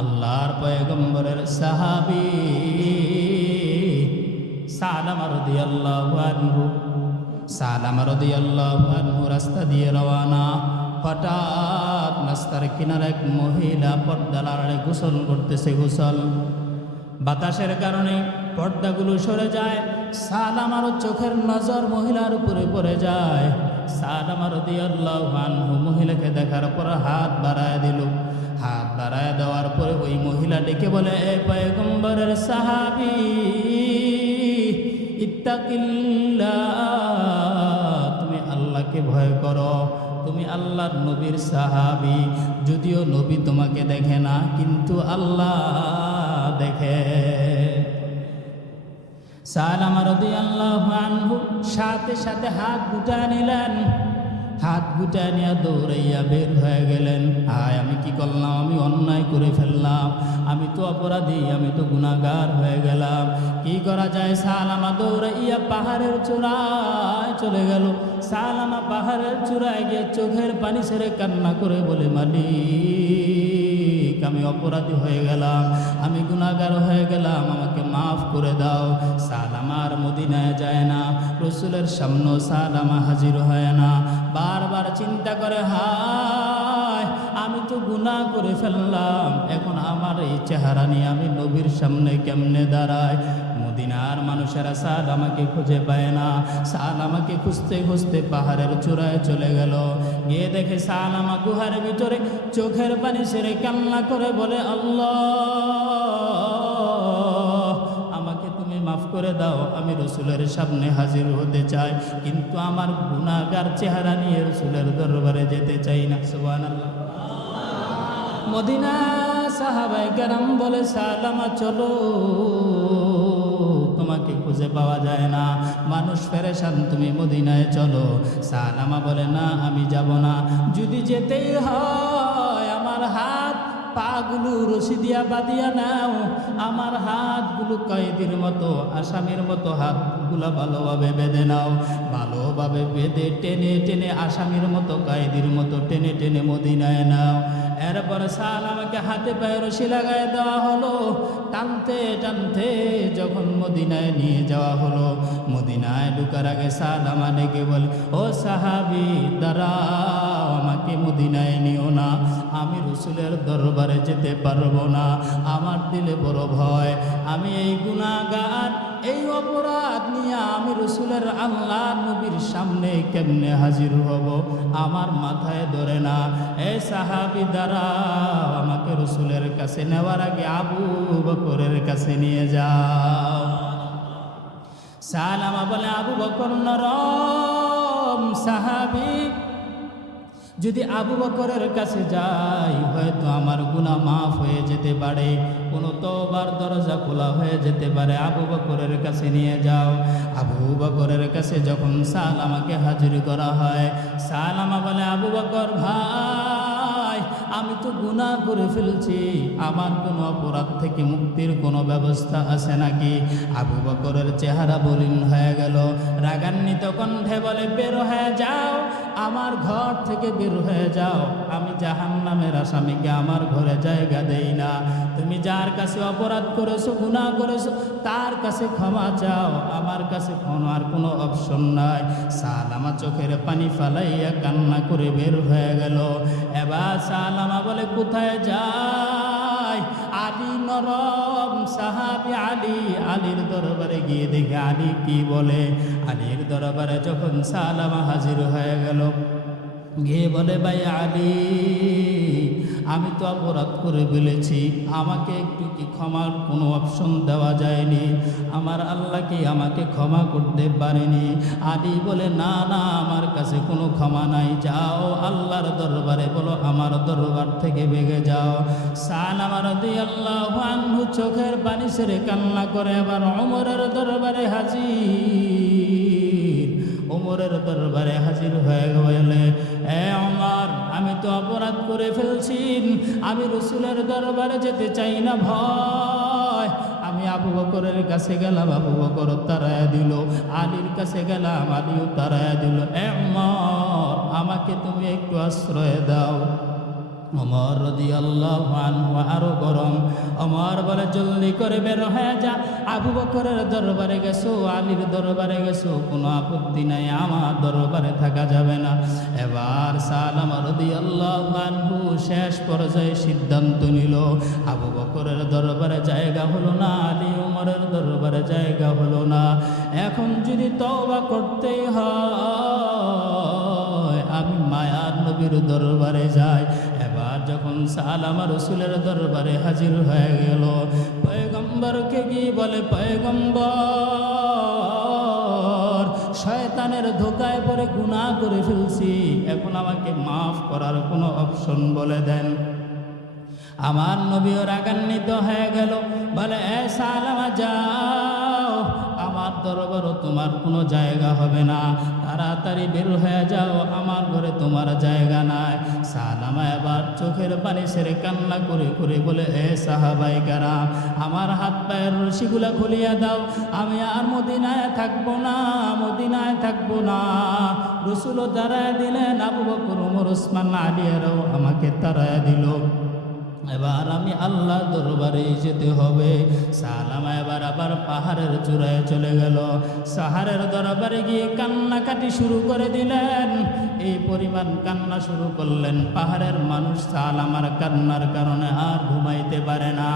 আল্লাহর পয়গম্বরের সাহাবি সালামা রাদিয়াল্লাহু আনহু, সালামা রাদিয়াল্লাহু আনহু রাস্তা দিয়ে রওয়ানা হঠাৎ রাস্তার কিনারে এক মহিলা পর্দা লাড়ে গোসল করতেছে গোসল। বাতাসের কারণে পর্দাগুলো সরে যায় সালামার চোখের নজর মহিলার উপরে পড়ে যায়। সালামার দিয়াল্লাহ আনহু মহিলাকে দেখার পর হাত বাড়ায় দিল। হাত বাড়ায় দেওয়ার পরে ওই মহিলা ডেকে বলে, এ পয়গম্বরের সাহাবি, ইত্তাকিল্লাহ, তুমি আল্লাহকে ভয় করো, তুমি আল্লাহর নবীর সাহাবি। যদিও নবী তোমাকে দেখে না, কিন্তু আল্লাহ দেখে। সালামা রাদিয়াল্লাহু আনহু সাথে সাথে হাত গুটা নিলেন। হাত গুটা নিয়ে দৌড়াইয়া বের হয়ে গেলেন। আয় আমি কি করলাম? আমি অন্যায় করে ফেললাম। আমি তো অপরাধী, আমি তো গুণাগার হয়ে গেলাম। কি করা যায়? সালামা দৌড়াইয়া পাহাড়ের চূড়ায় চলে গেল। সালামা পাহাড়ের চূড়ায় গিয়ে চোখের পানি সেরে কান্না করে বলে, মালিক আমি অপরাধী হয়ে গেলাম, আমি গুণাগার হয়ে গেলাম, আমাকে মাফ করে দাও। সালামার মদিনায় যায় না, রসুলের সামনে সালামা হাজির হয় না। বারবার চিন্তা করে, হায় আমি তো গুণা করে ফেললাম। এখন আমার এই চেহারা নিয়ে আমি নবীর সামনে কেমনে দাঁড়াই? মদিনার মানুষেরা সাদ আমাকে খুঁজে পায় না। সাল আমাকে খুঁজতে খুঁজতে পাহাড়ের চূড়ায় চলে গেল। গিয়ে দেখে সাল আমা গুহার ভিতরে চোখের পানি সেরে কান্না করে বলে, আল্লাহ, আমাকে তুমি মাফ করে দাও। আমি রসুলের সামনে হাজির হতে চাই। কিন্তু আমার গুণাগার চেহারা নিয়ে রসুলের দরবারে যেতে চাই না। সুবান মদিনা সাহাবাই কারাম বলে, সালামা, চলো। তোমাকে খুঁজে পাওয়া যায় না। মানুষ ফেরেশান, তুমি মদিনায় চলো। সালামা বলে, না, আমি যাব না। যদি যেতেই হয়, আমার হাত পাগুলো রশি দিয়া বাঁধিয়া নাও। আমার হাতগুলো কয়েদির মতো, আসামির মতো হাতগুলো ভালোভাবে বেঁধে নাও। ভালোভাবে বেঁধে টেনে টেনে আসামির মতো, কয়েদির মতো টেনে টেনে মদিনায় নাও। এরপর সাল আমাকে হাতে পায়ে রশি লাগায় দেওয়া হলো। টানতে টানতে যখন মদিনায় নিয়ে যাওয়া হলো, মদিনায় ঢুকার আগে সাল আমার ডেকে বলে, ও সাহাবি, দাঁড়াও, আমাকে মদিনায় নিও না। আমি রসুলের দরবারে যেতে পারব না। আমার দিলে বড় ভয়। আমি এই গুণাগার এই অপরাধ নিয়ে আমি রসুলের আল্লাহ নবীর সামনে কেমনে হাজির হব? আমার মাথায় ধরে না। এ সাহাবি, দাঁড়াও, আমাকে রসুলের কাছে নেওয়ার আগে আবু বকরের কাছে নিয়ে যাও। সালামা বলে, আবু বকর নরম সাহাবি যদি আবু বকরের কাছে যাই, হয়তো আমার গুণা মাফ হয়ে যেতে পারে, কোনো তোবার দরজা খোলা হয়ে যেতে পারে। আবু বকরের কাছে নিয়ে যাও। আবু বকরের কাছে যখন সালামাকে হাজির করা হয়, সালামা বলে, আবু বকর ভাই আমি তো গুনাহ করে ফেলছি। আমার কোনো অপরাধ থেকে মুক্তির কোনো ব্যবস্থা আছে নাকি? আবু বকরের চেহারা বলিন হয়ে গেল। রাগান্বিত কণ্ঠে বলে, বের হয়ে যাও, আমার ঘর থেকে বের হয়ে যাও। আমি জাহান নামের আসামিকে আমার ঘরে জায়গা দেই না। তুমি যার কাছে অপরাধ করেছ, গুনাহ করেছ, তার কাছে ক্ষমা চাও। আমার কাছে কোনো আর কোনো অপশন নাই। সাল আমার চোখের পানি ফালাইয়া কান্না করে বের হয়ে গেল। এবার সালামা বলে, কোথায় যায়? আলী নরম সাহাবি আলী, আলীর দরবারে গিয়ে দেখে আলী কি বলে? আলীর দরবারে যখন সালামা হাজির হয়ে গেল, গিয়ে বলে, ভাই আলী আমি তো অপরাধ করে ফেলেছি। আমাকে একটু কি ক্ষমার কোনো অপশন দেওয়া যায়নি? আমার আল্লাহকে আমাকে ক্ষমা করতে পারেনি? আদি বলে, না না, আমার কাছে কোনো ক্ষমা নাই। যাও আল্লাহর দরবারে বলো, আমার দরবার থেকে বেগে যাও। সান আমার দুই আল্লাহ চোখের পানি ছেড়ে কান্না করে, আবার অমরের দরবারে হাজির। ওমরের দরবারে হাজির হয়ে গেলে এ আমার আমি তো অপরাধ করে ফেলছি। আমি রসুলের দরবারে যেতে চাই না ভয়। আমি আবু বকরের কাছে গেলাম, আবু বকর তারায়া দিল। আলীর কাছে গেলাম, আলীও তারায়া দিল। আমার আমাকে তুমি একটু আশ্রয় দাও। অমর রদি আল্লাহ আরও গরম। আমার বলে, জলদি করে বের হয়ে যা। আবু বকরের দরবারে গেছো, আলীর দরবারে গেছো, কোনো আপত্তি নাই, আমার দরবারে থাকা যাবে না। এবার সালাম রদি আল্লাহ শেষ পর্যায়ে সিদ্ধান্ত নিল, আবু বকরের দরবারে জায়গা হলো না, আলী উমরের দরবারে জায়গা হলো না। এখন যদি তওবা করতেই হয়, আমি মায়ার নবীর দরবারে যাই। যখন সালামা রসুলের দরবারে হাজির হয়ে গেল, পয়গম্বরকে গিয়ে বলে? পয়গম্বর, শয়তানের ধোকায় পরে গুনাহ করে ফেলছি, এখন আমাকে মাফ করার কোনো অপশন বলে দেন। আমার নবীও রাগান্বিত হয়ে গেল, বলে, এ সালামা আমার দরবারও তোমার কোনো জায়গা হবে না। তাড়াতাড়ি বের হয়ে যাও, আমার ঘরে তোমার জায়গা নাই। সালামা এবার চোখের পানি সেরে কান্না করে করে বলে, এ সাহাবাই কারাম, আমার হাত পায়ের রশিগুলা খুলিয়া দাও। আমি আর মদিনায় থাকব না, মদিনায় থাকব না। রসুলও তারায় দিলেন, আবু বকর উমর ওসমান আলিয়ারাও আমাকে তারায় দিল। এবার আমি আল্লাহ দরবারে যেতে হবে। সালামা এবার আবার পাহাড়ের চূড়ায় চলে গেল। সাহারের দরবারে গিয়ে কান্নাকাটি শুরু করে দিলেন। এই পরিমাণ কান্না শুরু করলেন। পাহাড়ের মানুষ সালামার কান্নার কারণে আর ঘুমাইতে পারে না।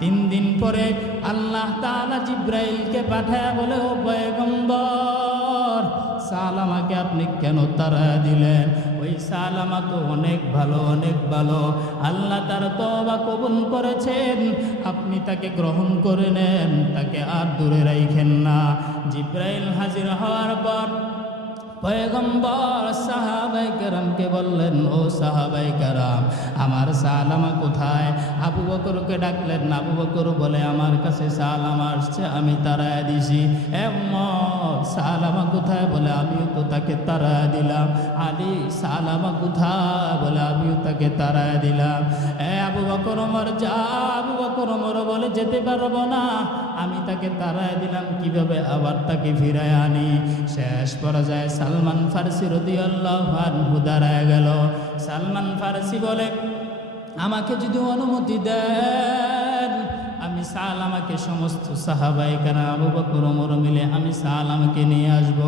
তিন দিন পরে আল্লাহ তাআলা জিব্রাইলকে পাঠায় বলে, ও পয়গম্বর সালামাকে আপনি কেন তারা দিলেন? ওই সালামা তো অনেক ভালো অনেক ভালো। আল্লাহ তার তবা কবুল করেছেন। আপনি তাকে গ্রহণ করে নেন, তাকে আর দূরে রাইখেন না। জিব্রাইল হাজির হওয়ার পর পয়গম্বর সাহাবাই কারামকে বললেন, ও সাহাবাই কারাম, আমার সালামা কোথায়? আবু বকরকে ডাকলেন, আবু বকর বলে, আমার কাছে সালামা আসছে, আমি তারায় দিছি। এমন সালামা কোথায়? বলে, আমিও তো তাকে তারায় দিলাম। আলী, সালামা কোথায়? বলে, আমিও তাকে তারায় দিলাম। এ আবু বকর ওমর যা, আবু বকর ওমর বলে, যেতে পারব না। আমি তাকে তারায় দিলাম, কীভাবে আবার তাকে ফিরায় আনি? শেষ পর্যায়ে সালমান ফার্সি রদি আল্লাহ দাঁড়ায় গেল। সালমান ফার্সি বলে, আমাকে যদি অনুমতি দেন, আমি সালামাকে সমস্ত সাহাবাই কেন আবু বকর, ওমর মিলে আমি সালামাকে নিয়ে আসব।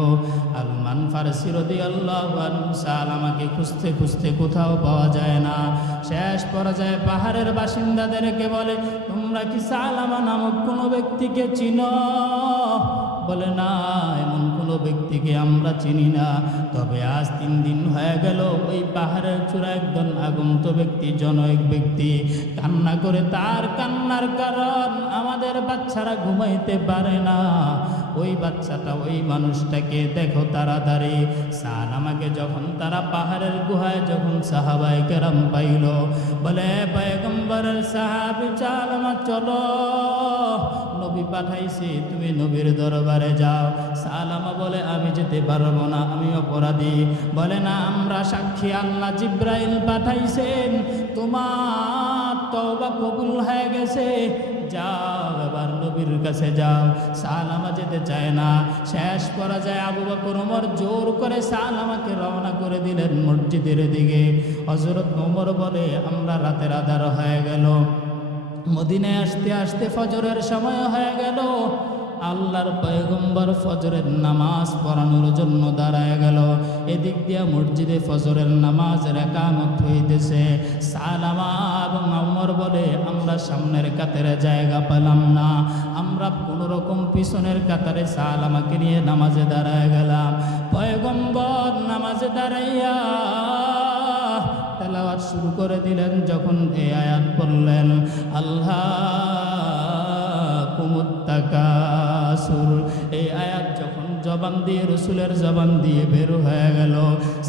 আলমান ফারসি রদি আল্লাহ সালামাকে খুঁজতে খুঁজতে কোথাও পাওয়া যায় না। শেষ পর্যায়ে পাহাড়ের বাসিন্দাদেরকে বলে, তোমরা কি সালামা নামক কোনো ব্যক্তিকে চিনো? বলে, না, এমন কোনো ব্যক্তিকে আমরা চিনি না। তবে আজ তিন দিন হয়ে গেল, ওই পাহাড়ের চূড়া একজন আগন্ত ব্যক্তি, জনক ব্যক্তি কান্না করে, তার কান্নার কারণ আমাদের বাচ্চারা ঘুমাইতে পারে না। ওই বাচ্চাটা, ওই মানুষটাকে দেখো তাড়াতাড়ি। সান আমাকে যখন তারা পাহাড়ের গুহায়, যখন সাহাবাই কেরাম পাইল, বলে পয়গম্বরের সাহাবি, চাল আমার চলো। নবী পাঠাইছি, তুমি নবীর দরবারে যাও। সালামা বলে, আমি যেতে পারব না, আমি অপরাধী। বলে, না, আমরা সাক্ষী আল্লাহ জিব্রাইল পাঠাইছেন। তোমার তওবা কবুল হয়ে গেছে। যাও, এবার নবীর কাছে যাও। সালামা যেতে চায় না। শেষ করা যায় আবু বকর ওমর জোর করে সালামাকে রওনা করে দিলেন মসজিদের দিকে। হজরত ওমর বলে, আমরা রাতের আধার হয়ে গেল। মদিনায় আসতে আসতে ফজরের সময় হয়ে গেল। আল্লাহর পয়গম্বর ফজরের নামাজ পড়ানোর জন্য দাঁড়ায় গেল। এদিক দিয়া মসজিদে ফজরের নামাজ রেকামত হইতেছে। সালামা এবং আমর বলে, আমরা সামনের কাতারে জায়গা পেলাম না। আমরা কোনো রকম পিছনের কাতারে সালামাকে নিয়ে নামাজে দাঁড়ায় গেলাম। পয়গম্বর নামাজে দাঁড়াইয়া তেলাওয়াত শুরু করে দিলেন যখন এই আয়াত পড়লেন আল্লাহ কুমুত্তাকাসুর এই আয়াত যখন জবান দিয়ে, রসুলের জবান দিয়ে বের হয়ে গেল,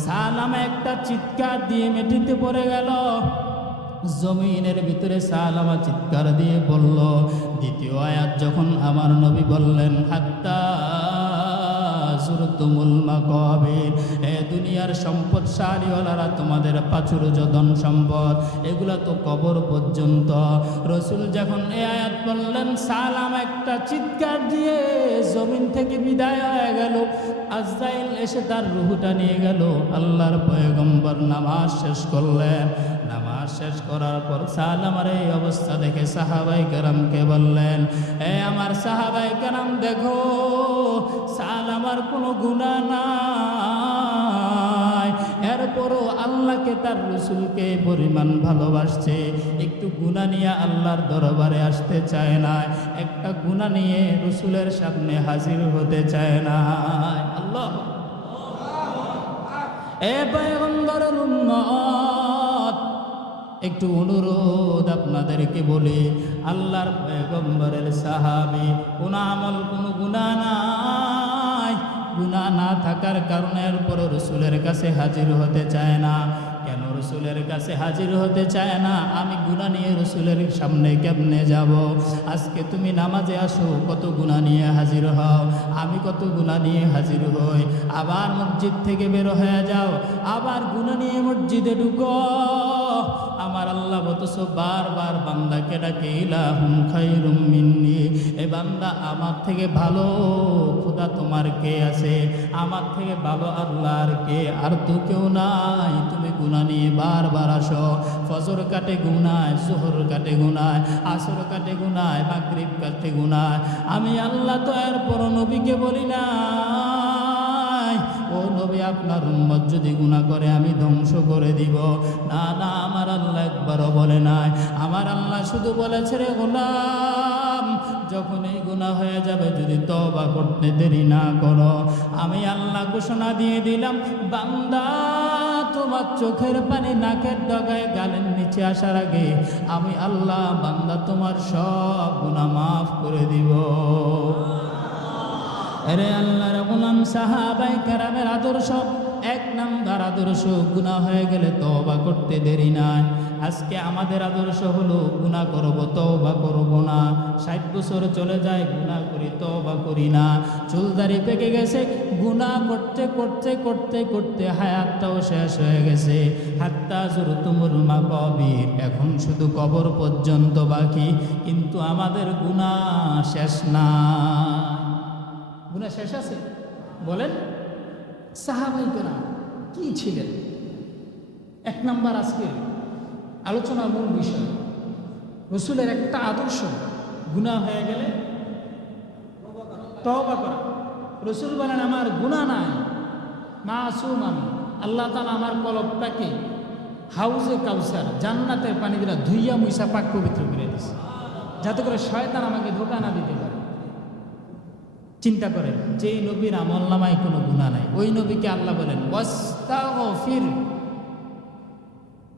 সালাম একটা চিৎকার দিয়ে মেটিতে পড়ে গেল, জমিনের ভিতরে সালামা চিৎকার দিয়ে বলল, দ্বিতীয় আয়াত যখন আমার নবী বললেন, হাত্তা সুরতুমুল মাকাবির। এ দুনিয়ার সম্পদশালীওয়ালারা তোমাদের পাচুর যদন সম্পদ, এগুলা তো কবর পর্যন্ত। রসুল যখন এ আয়াত বললেন, সালাম একটা চিৎকার দিয়ে জমিন থেকে বিদায় হয়ে গেল। আজরাইল এসে তার রুহুটা নিয়ে গেল। আল্লাহর পয়গম্বর নামাজ শেষ করলেন। নামাজ শেষ করার পর সাল আমার এই অবস্থা দেখে সাহাবাই কেরামকে বললেন, এ আমার সাহাবাই কেরাম, দেখো সাল আমার কোনো গুণা নাই। এরপরও আল্লাহকে তার রসুলকে পরিমাণ ভালোবাসছে। একটু গুণা নিয়ে আল্লাহর দরবারে আসতে চায় না। একটা গুণা নিয়ে রসুলের সামনে হাজির হতে চায় না। আল্লাহ। এ পয়গম্বরের উম্মত, একটু অনুরোধ আপনাদেরকে বলি, আল্লাহর পয়গম্বরের সাহাবি, কোন আমল কোনো গুণা নাই। গুণা না থাকার কারণের পর রসুলের কাছে হাজির হতে চায় না। কেন রসুলের কাছে হাজির হতে চায় না? আমি গুণা নিয়ে রসুলের সামনে কেমনে যাব? আজকে তুমি নামাজে আসো, কত গুণা নিয়ে হাজির হও? আমি কত গুণা নিয়ে হাজির হই? আবার মসজিদ থেকে বের হয়ে যাও, আবার গুণা নিয়ে মসজিদে ঢুকো। আমার আল্লাহ বতস বারবার বান্দাকে ডাকে, ইলাহুম খাইরুম মিন্নি। এ বান্দা, আমার থেকে ভালো খোদা তোমার কে আছে? আমার থেকে ভালো আল্লাহ আর কে? আর তো কেউ নাই। তুমি গুণা নিয়ে বারবার আসো। ফজর কাটে গুনায়, জোহর কাটে গুনায়, আসর কাটে গুনায়, মাগরিব কাটে গুনায়। আমি আল্লাহ তো এরপর নবীকে বলি না। ও নবী আপনার উম্মত যদি গুনাহ করে, আমি ধ্বংস করে দিব। না না, আমার আল্লাহ একবারও বলে নাই। আমার আল্লাহ শুধু বলেছে, রে গোলাম, যখন এই গুনাহ হয়ে যাবে, যদি তবা করতে দেরি না করো। আমি আল্লাহ ঘোষণা দিয়ে দিলাম, বান্দা, তোমার চোখের পানি নাকের ডগায় গালের নিচে আসার আগে, আমি আল্লাহ বান্দা, তোমার সব গুনাহ মাফ করে দিব। আরে আল্লাহর গোলাম সাহাবাই কেরামের আদর্শ, এক নাম্বার আদর্শ গুণা হয়ে গেলে তওবা করতে দেরি নাই। আজকে আমাদের আদর্শ হলো গুণা করব, তওবা করব না। ষাট বছর চলে যায় গুণা করি, তওবা করি না। চুলদারি পেকে গেছে গুণা করতে করতে করতে করতে হায়াতটাও শেষ হয়ে গেছে। হাত্তা জোর তুমুল মা কবির এখন শুধু কবর পর্যন্ত বাকি, কিন্তু আমাদের গুণা শেষ না। গুণা শেষ আছে? বলেন, সাহাবাইকেরা কি ছিলেন? এক নাম্বার আজকে আলোচনার মূল বিষয়। রসুলের একটা আদর্শ, গুণা হয়ে গেলে তবা করা। রসুল বলেন, আমার গুণা নাই। মাসুম আমি। আল্লাহ তালা আমার কলবটাকে হাউজে কাউসার, জান্নাতের পানি ধুইয়া মুইসা পাক পবিত্র করে দিছে যাতে করে শয়তান আমাকে ধোকা না দিতে পারে। চিন্তা করেন যে নবীর আমল নামায় কোনো গুণা নাই, ওই নবীকে আল্লাহ বলেন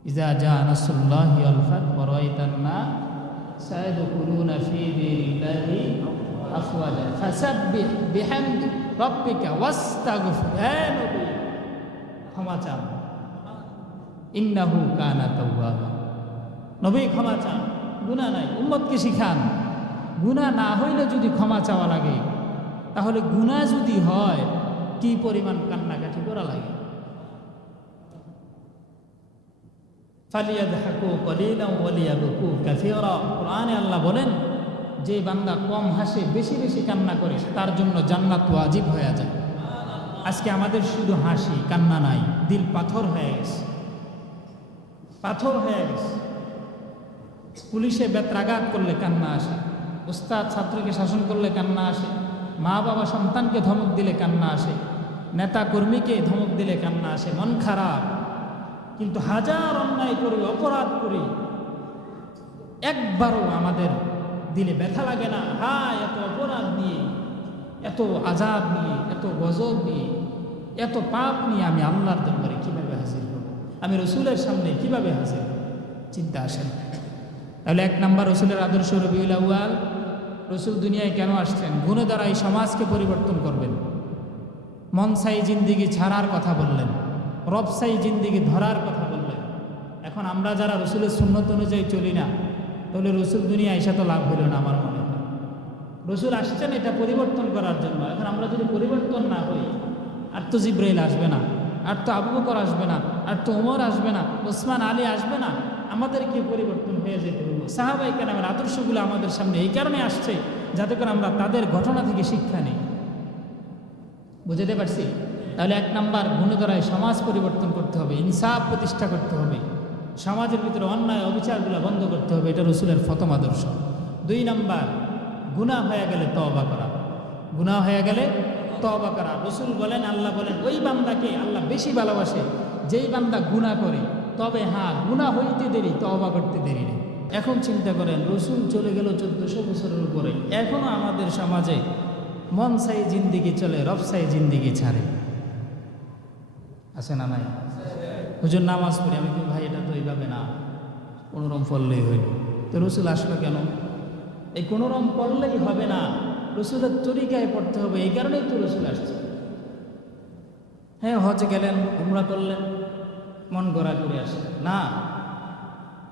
ইজা না হে ক্ষমা কানা নবী, ক্ষমা চান। গুনাহ নাই, উম্মতকে শিখান। গুনাহ না হইলে যদি ক্ষমা চাওয়া লাগে তাহলে গুণা যদি হয়, কি পরিমাণ কান্নাকাটি করা লাগে? আল্লাহ বলেন, যে বান্দা কম হাসে, বেশি বেশি কান্না করে তার জন্য জান্নাত ওয়াজিব হয়ে যায়। আজকে আমাদের শুধু হাসি, কান্না নাই, দিল পাথর হয়ে গেছে। পাথর হয়ে গেছে। পুলিশে বেত্রাঘাত করলে কান্না আসে। উস্তাদ ছাত্রকে শাসন করলে কান্না আসে। মা বাবা সন্তানকে ধমক দিলে কান্না আসে নেতা কর্মীকে ধমক দিলে কান্না আসে, মন খারাপ। কিন্তু হাজার অন্যায় করি, অপরাধ করি একবারও আমাদের দিলে ব্যথা লাগে না। হা এত অপরাধ নিয়ে, এত আজাব নিয়ে, এত গজব নিয়ে, এত পাপ নিয়ে আমি আল্লাহর দরবারে কীভাবে হাজির হব? আমি রসুলের সামনে কীভাবে হাজির চিন্তা আসেন। তাহলে এক নাম্বার রসুলের আদর্শ রবিউল আউয়াল রসুল দুনিয়ায় কেন আসছেন? গুণে দ্বারা এই সমাজকে পরিবর্তন করবেন। মনসাই জিন্দিগি ছাড়ার কথা বললেন। রবসাই জিন্দিগি ধরার কথা বললেন। এখন আমরা যারা রসুলের সুন্নত অনুযায়ী চলি না, তাহলে রসুল দুনিয়া এসে তো লাভ হইল না আমার মনে রসুল আসছেন এটা পরিবর্তন করার জন্য। এখন আমরা যদি পরিবর্তন না হই, আর তো জিব্রাইল আসবে না, আর তো আবু বকর আসবে না, আর তো ওমর আসবে না, ওসমান আলী আসবে না আমাদেরকে পরিবর্তন হয়ে যেতে হবে সাহাবাই কেরামের আদর্শগুলো আমাদের সামনে এই কারণে আসছে, যাতে করে আমরা তাদের ঘটনা থেকে শিক্ষা নিই। বুঝতে পারছি? তাহলে এক নাম্বার গুণধরায় সমাজ পরিবর্তন করতে হবে, ইনসাফ প্রতিষ্ঠা করতে হবে। সমাজের ভিতরে অন্যায়, অবিচারগুলো বন্ধ করতে হবে, এটা রসুলের ফতম আদর্শ। দুই নাম্বার, গুনাহ হয়ে গেলে তওবা করা। গুনাহ হয়ে গেলে তওবা করা। রসুল বলেন, আল্লাহ বলেন, ওই বান্দাকে আল্লাহ বেশি ভালোবাসে, যেই বান্দা গুনাহ করে তবে হ্যাঁ গুনাহ হইতে দেরি, তওবা করতে দেরি নেই। এখন চিন্তা করেন, রসুল চলে গেল চোদ্দশো বছরের উপরে। এখনও আমাদের সমাজে মনসাই জিন্দিগি চলে রবসাই জিন্দিগি ছাড়ে। আছে না নাই? হুজুর, নামাজ পড়ি, আমি কি ভাই, এটা তো এইভাবে না কোনোরম পড়লেই হইল। তো রসুল আসলো কেন? এই কোনোরম পড়লেই হবে না। রসুলের তরিকায় পড়তে হবে, এই কারণেই তো রসুল আসছে। হ্যাঁ হজে গেলেন, উমরা করলেন। মন গড়া করে আসলেন না,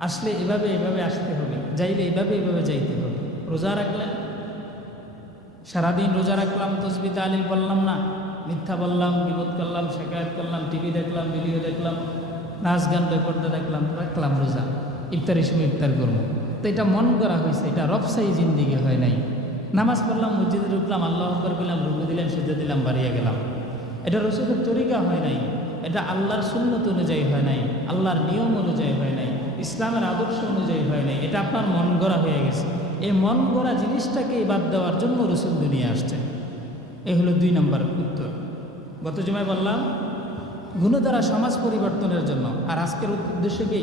আসলে এভাবে এভাবে আসতে হবে, যাইলে এভাবে এভাবে যাইতে হবে। রোজা রাখলেন সারাদিন রোজা রাখলাম, তসবি, তালিল বললাম না। মিথ্যা বললাম, বিপদ করলাম শেখায়ত করলাম, টিভি দেখলাম, ভিডিও দেখলাম, নাচ গান বেপর্দা দেখলাম, রাখলাম রোজা। ইফতারের সময় ইফতার করব। তো এটা মন করা হয়েছে এটা রবসাই জিন্দিগি হয় নাই। নামাজ পড়লাম, মসজিদে ঢুকলাম, আল্লাহ আকবর করলাম, রুকু দিলাম সেজে দিলাম, বাড়িয়ে গেলাম। এটা রসুলের তরিকা হয় নাই। এটা আল্লাহর সুন্নত অনুযায়ী হয় নাই, আল্লাহর নিয়ম অনুযায়ী হয় নাই, ইসলামের আদর্শ অনুযায়ী হয় নাই, এটা আপনার মন গড়া হয়ে গেছে। এই মন গড়া জিনিসটাকে বাদ দেওয়ার জন্য রসুল দুনিয়া আসছে। এই হলো দুই নম্বর উত্তর। গত জমায় বললাম গুণ দ্বারা সমাজ পরিবর্তনের জন্য, আর আজকের উদ্দেশ্য কি?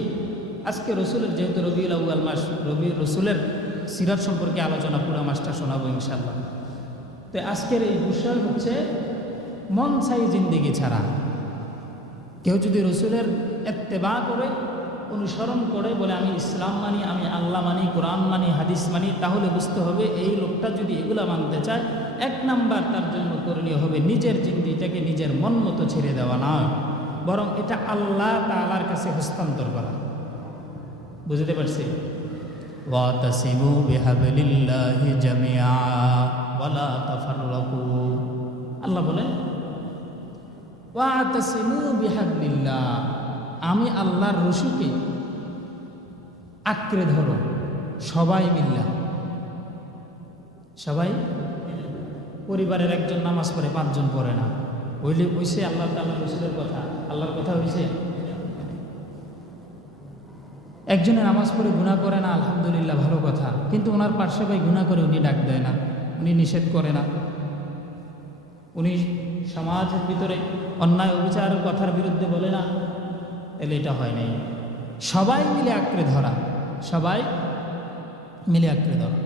আজকে রসুলের যেহেতু রবিউল আউয়াল মাস, রবি রসুলের সিরাত সম্পর্কে আলোচনা পুরো মাসটা শোনাবো ইনশাল্লাহ তো আজকের এই বিষয় হচ্ছে, মন চাই জিন্দিগি ছাড়া। কেউ যদি রসুলের এত্তেবা করে অনুসরণ করে বলে আমি ইসলাম মানি আমি আল্লাহ মানি কোরআন মানি হাদিস মানি তাহলে বুঝতে হবে এই লোকটা যদি এগুলো মানতে চায় এক নাম্বার তার জন্য করণীয় হবে নিজের জিন্দিটাকে নিজের মন মতো ছেড়ে দেওয়া নয় বরং এটা আল্লাহ তালার কাছে হস্তান্তর করা। বুঝতে পারছি? আল্লাহ বলে আমি আল্লাহর রসুকে আঁকড়ে ধরো, সবাই মিল্লা। সবাই? পরিবারের একজন নামাজ পড়ে, পাঁচজন পড়ে না। হইলে হইছে আল্লাহ তাল্লাহ রসুলের কথা। আল্লাহর কথা হইছে? একজনে নামাজ পড়ে গুণা করে না, আলহামদুলিল্লাহ, ভালো কথা। কিন্তু ওনার পার্শ্বে ভাই গুণা করে উনি ডাক দেয় না, উনি নিষেধ করে না। উনি সমাজের ভিতরে অন্যায় অবিচার কথার বিরুদ্ধে বলে না, তাহলে এটা হয় নাই। সবাই মিলে আঁকড়ে ধরা, সবাই মিলে আঁকড়ে ধরা।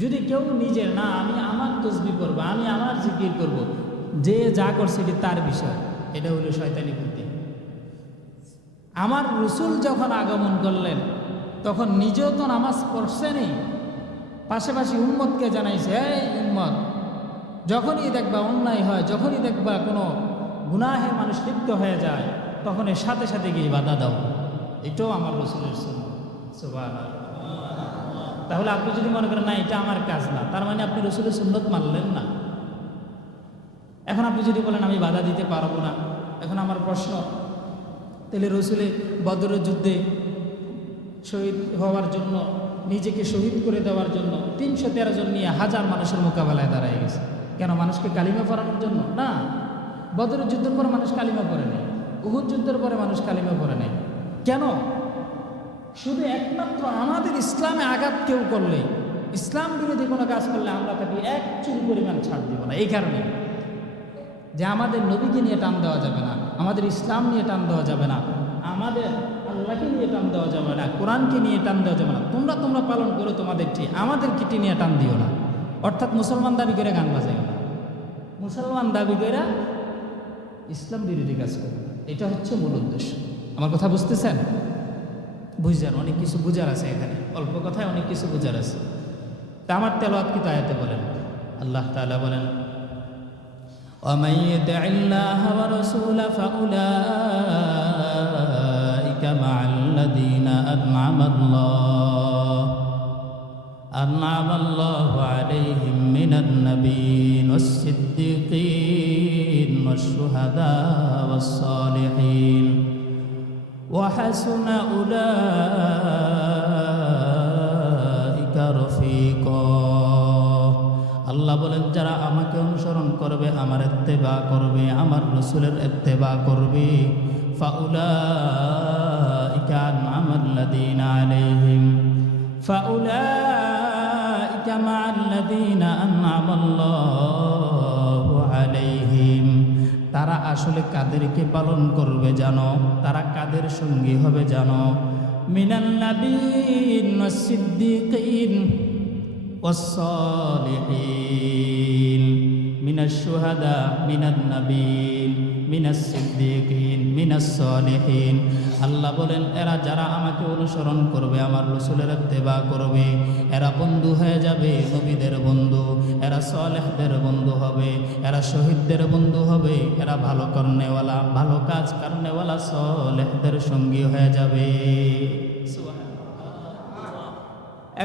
যদি কেউ নিজের, না, আমি আমার তসবি করব, আমি আমার জিকির করব, যে যা করছে এটি তার বিষয়, এটা হলো শয়তানি বুদ্ধি। আমার রসুল যখন আগমন করলেন, তখন নিজেও তো নামাজ পড়ছেনই পাশাপাশি উম্মতকে জানাইছে, এই উম্মত যখনই দেখবা অন্যায় হয়, যখনই দেখবা কোনো গুনাহে মানুষ লিপ্ত হয়ে যায় তখন এর সাথে সাথে গিয়ে বাধা দাও। এটাও আমার রসুলের সুবাহ তাহলে আপনি যদি মনে করেন, না, এটা আমার কাজ না, তার মানে আপনি রসুলের সুন্নত মানলেন না। এখন আপনি যদি বলেন, আমি বাধা দিতে পারব না, এখন আমার প্রশ্ন, তাহলে রসুলে বদরের যুদ্ধে শহীদ হওয়ার জন্য, নিজেকে শহীদ করে দেওয়ার জন্য তিনশো তেরো জন নিয়ে হাজার মানুষের মোকাবেলায় দাঁড়ায় গেছে। কেন মানুষকে কালিমা পড়ানোর জন্য? না। বদরের যুদ্ধের পর মানুষ কালিমা পড়ে নেই। উহুদ যুদ্ধের পরে মানুষ কালিমা পড়ে নেই। কেন? শুধু একমাত্র আমাদের ইসলামে আঘাত কেউ করলে, ইসলাম বিরোধী কোনো কাজ করলে আমরা তাকে এক চুল পরিমাণ ছাড় দিব না। এই কারণে যে আমাদের নবীকে নিয়ে টান দেওয়া যাবে না, আমাদের ইসলাম নিয়ে টান দেওয়া যাবে না, আমাদের আল্লাহকে নিয়ে টান দেওয়া যাবে না, কোরআনকে নিয়ে টান দেওয়া যাবে না। তোমরা তোমরা পালন করো তোমাদের ঠিক আমাদের কিটি নিয়ে টান দিও না। অর্থাৎ মুসলমান দাবি করে গান না মুসলমান দাবি করে ইসলাম বিরোধী কাজ করবে এটা হচ্ছে মূল উদ্দেশ্য আমার কথা বুঝতেছেন বুঝছেন অনেক কিছু বুঝার আছে এখানে অল্প কথায় অনেক কিছু বুঝার আছে তা আমার তেলাওয়াত কি তায়াতে বলেন আল্লাহ তাআলা বলেন ومن يطع الله ورسوله فأولئك مع الذين أنعم الله أنعم الله عليهم من النبيين والصديقين والشهداء والصالحين وحسن أولئك رفيقا আল্লাহ বলেন যারা আমাকে অনুসরণ করবে আমার এত্তেবা করবে আমার রসুলের এত্তেবা করবে ফাউলা أولئك أنعم الذين عليهم فأولئك مع الذين أنعم الله عليهم তারা আসলে কাদেরকে পালন করবে জানো তারা কাদের সঙ্গী হবে জানো মিনান্নাবিন সিদ্দিকিন والصالحين من الشهداء من النبيين মিনাস সিদ্দিকিন, মিনাস সলেহীন। আল্লাহ বলেন, এরা যারা আমাকে অনুসরণ করবে, আমার রসুলের দেবা করবে, এরা বন্ধু হয়ে যাবে, নবীদের বন্ধু, এরা সলেহদের বন্ধু হবে, এরা শহীদদের বন্ধু হবে, এরা ভালো কর্নেওয়ালা, ভালো কাজ কর্নেওয়ালা সলেহদের সঙ্গী হয়ে যাবে।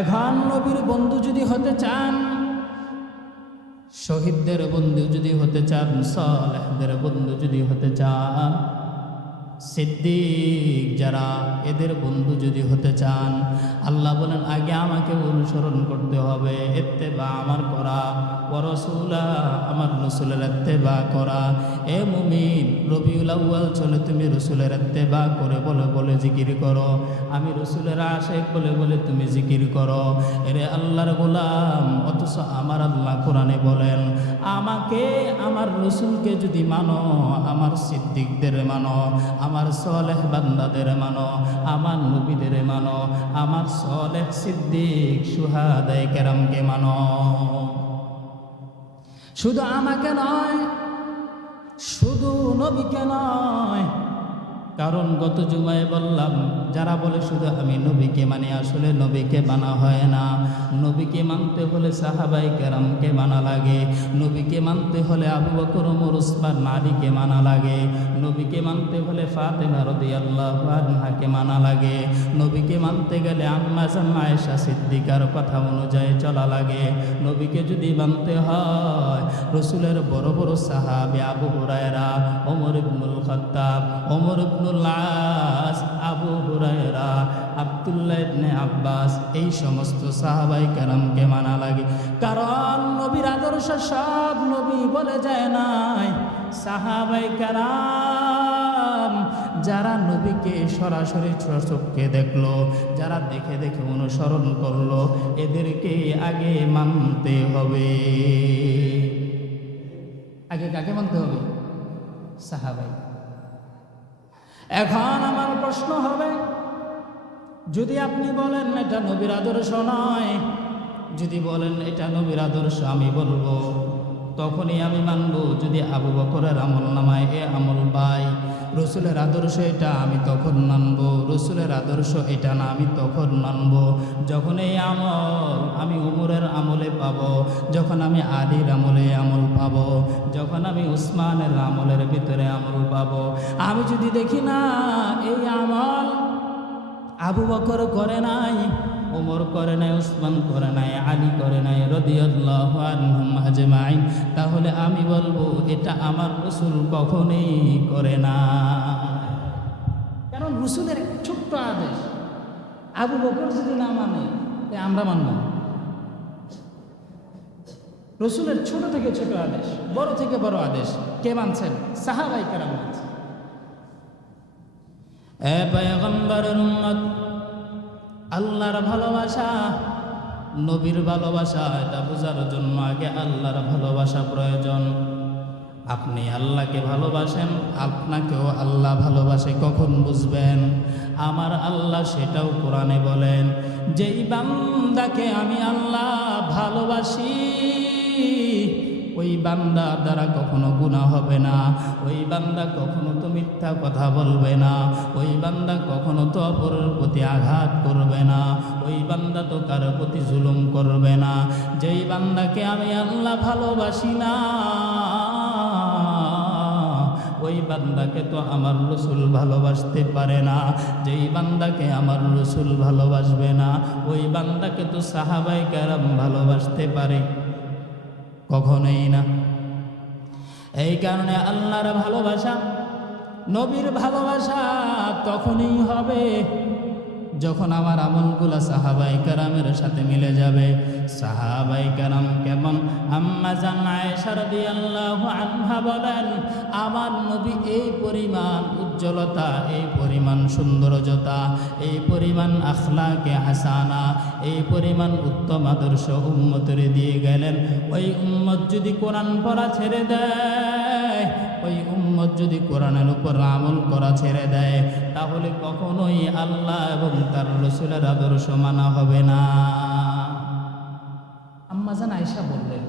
এখন নবীর বন্ধু যদি হতে চান শহীদদের বন্ধু যদি হতে চান সালেহদের বন্ধু যদি হতে চান সিদ্দিক, যারা এদের বন্ধু যদি হতে চান, আল্লাহ বলেন, আগে আমাকে অনুসরণ করতে হবে এতে বা আমার করা পরশুলা আমার রসুলের এত্তেবা করা। এ মুমিন, রবিউল আউ্য়াল চলে, তুমি রসুলের এত্তেবা করে বলে বলে জিকির করো। আমি রসুলের আশেক বলে বলে তুমি জিকির করো। এরে আল্লাহর গোলাম, অথচ আমার আল্লাহ কোরআনে বলেন, আমাকে, আমার রসুলকে যদি মানো, আমার সিদ্দিকদের মানো আমার সলেহ বান্দাদের মানো, আমার নবীদের মানো, আমার সলেহ সিদ্দিক সুহাদায় কেরামকে মানো। শুধু আমাকে নয়, শুধু নবীকে নয় কারণ গত জুমায় বললাম, যারা বলে শুধু আমি নবীকে মানে আসলে নবীকে মানা হয় না। নবীকে মানতে হলে সাহাবাই কেরামকে মানা লাগে। নবীকে মানতে হলে আবু বকর, ওমর, উসমান আলীকে মানা লাগে। নবীকে মানতে হলে ফাতেমা রাদিয়াল্লাহু আনহাকে মানা লাগে। নবীকে মানতে গেলে আম্মা আয়েশা সিদ্দিকার কথা অনুযায়ী চলা লাগে। নবীকে যদি মানতে হয়, রসুলের বড় বড় সাহাবে আবু হুরায়রা, ওমর ইবনুল খাত্তাব, ওমর ইবনুল আস আবু হুরায়রা, আব্দুল্লাহ ইবনে আব্বাস, এই সমস্ত সাহাবাই কারামকে মানা লাগে। কারণ নবীর আদর্শ সব নবী বলে যায় নাই। সাহাবাই কারাম যারা নবীকে সরাসরি চোখকে দেখল, যারা দেখে দেখে অনুসরণ করল, এদেরকে আগে মানতে হবে। আগে কাকে মানতে হবে? সাহাবাই। এখন আমার প্রশ্ন হবে, যদি আপনি বলেন এটা নবীর আদর্শ নয়, যদি বলেন এটা নবীর আদর্শ আমি বলব, তখনই আমি মানব যদি আবু বকরের আমল নামায় এ আমল পাই রসুলের আদর্শ এটা আমি তখন মানব। রসুলের আদর্শ এটা না, আমি তখন মানব। যখন এই আমল আমি উমরের আমলে পাব, যখন আমি আলীর আমলে আমল পাব, যখন আমি উসমানের আমলের ভিতরে আমল পাব। আমি যদি দেখি না এই আমল আবু বকর করে নাই ওমর করে নাই, উসমান করে নাই, আলী করে নাই, রদিয়াল্লাহু তাহলে আমি বলব, এটা আমার রসুল কখনোই করে না। কারণ রসুলের ছোট্ট আদেশ, আবু বকর যদি না মানে আমরা মানব। রসুলের ছোট থেকে ছোট আদেশ, বড় থেকে বড় আদেশ, কে মানছেন? সাহাবাই কারা মানছেন। আল্লাহর ভালোবাসা, নবীর ভালোবাসা, এটা বোঝার জন্য আগে আল্লাহর ভালোবাসা প্রয়োজন। আপনি আল্লাহকে ভালোবাসেন, আপনাকেও আল্লাহ ভালোবাসে, কখন বুঝবেন? আমার আল্লাহ সেটাও কোরআনে বলেন, যেই বান্দাকে আমি আল্লাহ ভালোবাসি ওই বান্দা দ্বারা কখনো গুণা হবে না। ওই বান্দা কখনো তো মিথ্যা কথা বলবে না। ওই বান্দা কখনো তো অপরের প্রতি আঘাত করবে না। ওই বান্দা তো কারও প্রতি জুলুম করবে না। যেই বান্দাকে আমি আল্লাহ ভালোবাসি না, ওই বান্দাকে তো আমার রসুল ভালোবাসতে পারে না। যেই বান্দাকে আমার রসুল ভালোবাসবে না, ওই বান্দাকে তো সাহাবাই কারাম ভালোবাসতে পারে। কখনোই না। এই কারণে আল্লাহর ভালোবাসা নবীর ভালোবাসা তখনই হবে। যখন আমার আমলগুলা সাহাবাই কারামের সাথে মিলে যাবে, সাহাবাই কারাম কেমন আম্মা জান আয়েশা রাদিয়াল্লাহু আনহা বলেন, আমার নবী এই পরিমাণ উজ্জ্বলতা, এই পরিমাণ সৌন্দর্যতা, এই পরিমাণ আখলাকে হাসানা, এই পরিমাণ উত্তম আদর্শ উম্মতরে দিয়ে গেলেন। ওই উম্মত যদি কোরআন পড়া ছেড়ে দেয়, ওই উম্মত যদি কোরআনের উপর আমল করা ছেড়ে দেয়, তাহলে কখনোই আল্লাহ এবং তার রসুলের আদর্শ মানা হবে না। আম্মাজান আয়সা বললেন,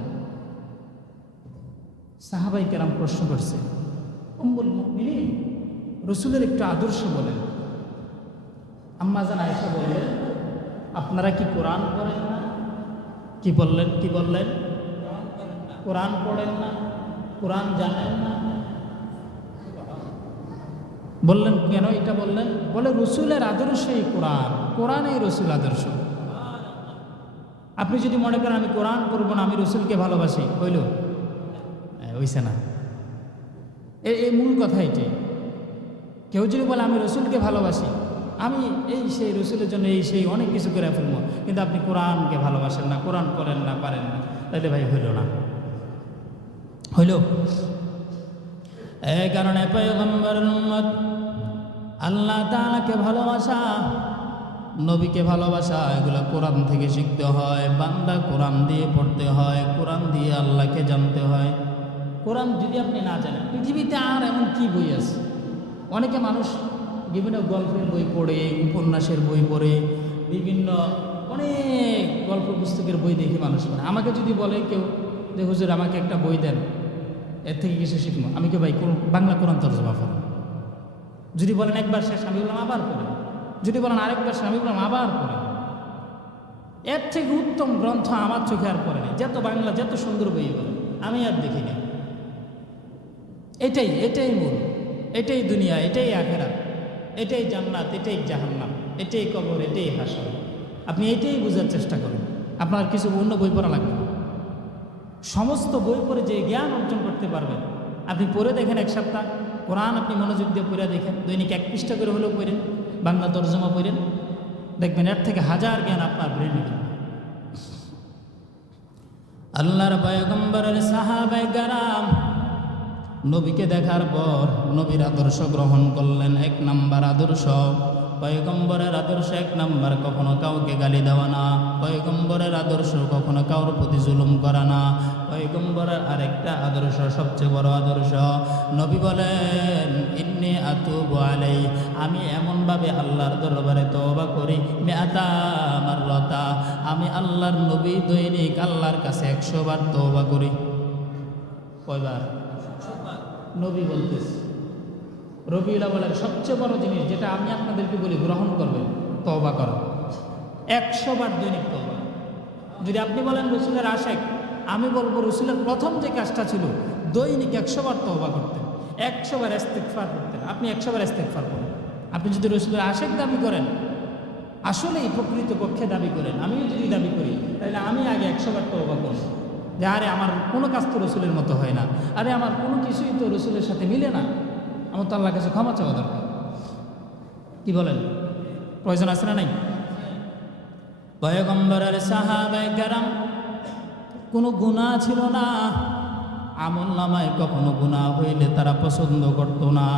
সাহাবাই কেরাম প্রশ্ন করছে, উম্মুল মুমিনিন, রসুলের একটু আদর্শ বলেন। আম্মাজান আয়সা বললেন, আপনারা কি কোরআন পড়েন না? কি বললেন কি বললেন? কোরআন পড়েন না। কোরআন জানেন না। বললেন, কেন এটা বললেন? বলে, রসুলের আদর্শই কোরআন। কোরআনেই রসুল আদর্শ। আপনি যদি মনে করেন, আমি কোরআন করব না, আমি রসুলকে ভালোবাসি। হইল। হইছে না। এই মূল কথা এটি। কেউ যদি বলে, আমি রসুলকে ভালোবাসি। আমি এই সেই রসুলের জন্য এই সেই অনেক কিছু করে ফেলব। কিন্তু আপনি কোরআনকে ভালোবাসেন না, কোরআন করেন না, পারেন না। তাহলে ভাই, হইল না। হইল। এই কারণে পয়গম্বরের উম্মত আল্লাহ তাআলাকে ভালোবাসা, নবীকে ভালোবাসা, এগুলো কোরআন থেকে শিখতে হয়, বান্দা কোরআন দিয়ে পড়তে হয়, কোরআন দিয়ে আল্লাহকে জানতে হয়। কোরআন যদি আপনি না জানেন, পৃথিবীতে আর এমন কি বই আছে? অনেকে মানুষ বিভিন্ন গল্পের বই পড়ে, উপন্যাসের বই পড়ে, বিভিন্ন অনেক গল্প পুস্তকের বই দেখে মানুষ পড়ে। আমাকে যদি বলে কেউ যে, হুজুর, আমাকে একটা বই দেন, এর থেকে কিছু শিখব। আমি কি ভাই বাংলা কোরআন তর্জমা পড়ো। যদি বলেন একবার শেষ, আমি বললাম আবার পড়ে। যদি বলেন আরেকবার আমি বললাম আবার পড়ে। এর থেকে উত্তম গ্রন্থ আমার চোখে আর পড়ে নেই। যত বাংলা, যত সুন্দর বই বলে আমি আর দেখি না এটাই এটাই মূল। এটাই দুনিয়া, এটাই আখেরা। এটাই জান্নাত, এটাই জাহান্নাম। এটাই কবর, এটাই হাসর। আপনি এটাই বোঝার চেষ্টা করুন। আপনার কিছু অন্য বই পড়া লাগবে সমস্ত বই পড়ে যে জ্ঞান অর্জন করতে পারবেন, আপনি পড়ে দেখেন এক সপ্তাহ। কোরআন আপনি মনোযোগ দিয়ে পড়ে দেখেন, দৈনিক এক পৃষ্ঠা করে হলেও পড়েন, বাংলা তর্জমা পড়েন, দেখবেন এর থেকে হাজার জ্ঞান আপনার ব্রেনে আল্লাহর পয়গম্বরের সাহাবাই গারাম নবীকে দেখার পর নবীর আদর্শ গ্রহণ করলেন, এক নাম্বার আদর্শ। পয়গম্বরের আদর্শ এক নাম্বার, কখনো কাউকে গালি দেওয়া না। পয়গম্বরের আদর্শ কখনো কারোর প্রতি জুলুম করা না। পয়গম্বরের আরেকটা আদর্শ, সবচেয়ে বড় আদর্শ, নবী বলেন, ইন্নি আতু আলাই আমি এমনভাবে আল্লাহর দরবারে তওবা করি মেয়াতা আমার লতা আমি আল্লাহর নবী দৈনিক আল্লাহর কাছে একশো বার তওবা করি। কয়বার? নবী বলতেছে। রবিউল বলেন সবচেয়ে বড় জিনিস যেটা আমি আপনাদেরকে বলি, গ্রহণ করবেন, তওবা করা। একশো বার দৈনিক তওবা। যদি আপনি বলেন রসুলের আশেক, আমি বলব রসুলের প্রথম যে কাজটা ছিল, দৈনিক একশো বার তওবা করতেন, একশো বার ইস্তেগফার করতেন। আপনি একশো বার ইস্তেগফার করেন। আপনি যদি রসুলের আশেক দাবি করেন, আসলেই প্রকৃত পক্ষে দাবি করেন, আমিও যদি দাবি করি, তাহলে আমি আগে একশো বার তওবা করব। যে আরে আমার কোনো কাজ তো রসুলের মতো হয় না, আরে আমার কোনো কিছুই তো রসুলের সাথে মিলে না। আমার তো আল্লাহর কাছে ক্ষমা চাওয়া দরকার। কি বলেন? প্রয়োজন আছে না নাই? পয়গম্বরের সাহাবাই কারাম, কোনো গুণা ছিল না। আমল নামায় কখনো গুণা হইলে তারা পছন্দ করতো না।